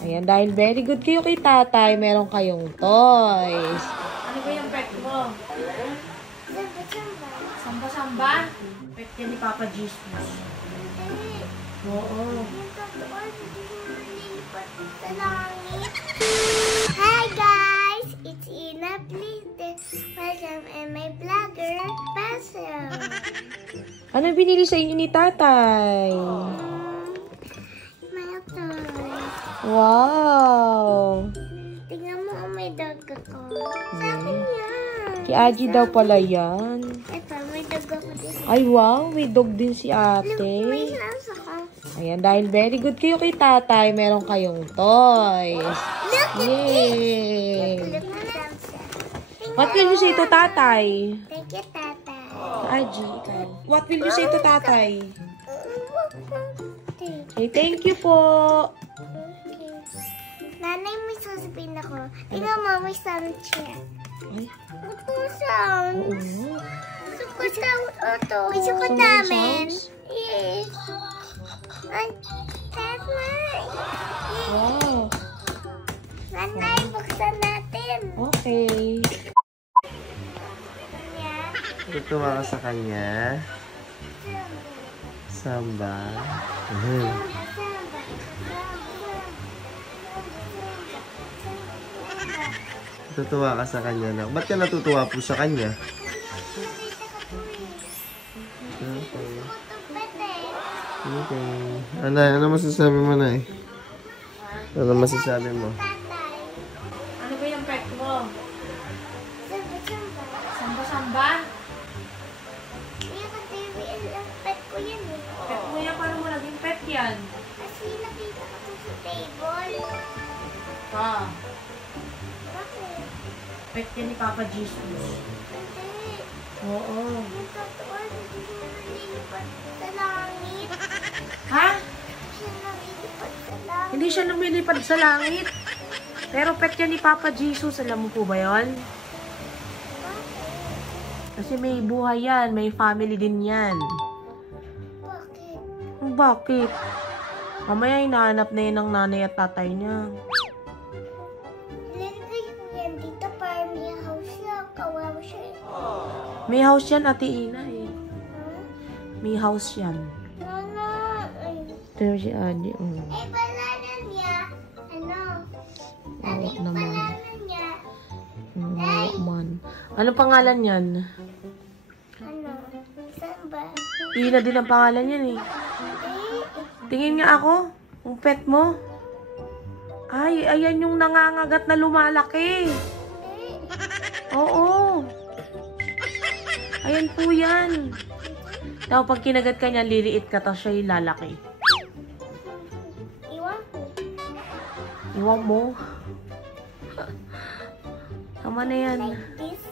Ayan, dahil very good kayo kay tatay, meron kayong toys. Ano ba yung pet mo? Samba-samba? Pet yan ni Papa Jesus. Oo. Hi guys! It's Ina. Please welcome and my vlogger, Basil. Ano binili sa inyo ni tatay? My toys. Wow! Tingnan mo ang may dog ako. Sa akin yan. Si Aji daw pala yan. Ito, may dog ako din. Ay, wow! May dog din si ate. May house ako. Ayan, dahil very good kayo kay tatay, meron kayong toys. Look at Yay! this! Look at that. What will you say to tatay? Thank you, Tata. Aji, ikaw. What will you say to tatay? Okay. Say thank you po. Nanay, may sasabihin ako. Tingnan mo, may sound siya. Ay, Ito sound. oo. Gusto ko sound. Ito. Gusto ko Sound namin. sounds? Yes. Ay, that's nice. Wow. Nanay, buksan natin. Okay. Yan. Tutuwa ka sa kanya. Samba. Tutuwa ka sa kanya na. Ba't ka natutuwa po sa kanya? Okay. Okay. Ano masasabi mo na eh? Ano masasabi mo? Ano ba yung pet mo? Samba-samba. Samba-samba? Kuya, kasi ang pet ko yan eh. Pet mo yan, paano mo naging pet yan? Kasi nakita ko to sa table. Ah, Bakit? pet yan ni Papa Jesus. Hindi. Oo. Yung totoo, hindi siya nalilipat sa langit. Ha? Siya nalilipat sa langit. Hindi siya lumilipad sa langit. Pero pet yan ni Papa Jesus. Alam mo po ba yun? Kasi may buhay yan. May family din yan. Bakit? Bakit? Mamaya hinahanap na yun ng nanay at tatay niya. Ilalagay ko yan dito para may house siya. Kawawa siya eh. May house yan, Ate Ina eh. Huh? May house yan. Mama, Pero si Adi, eh, palanan niya, ano? Awa Yung naman. palanan niya, Man. Anong pangalan yan? ano? Saan ba? Ina din ang pangalan yan eh. Eh, Tingin nga ako, yung pet mo. Ay, ayan yung nangangagat na lumalaki. Oo. Ayan po yan. Daw pag kinagat ka niya, liliit ka, tapos siya yung lalaki. iwan ko. Iwan mo. Tama na yan. Like this.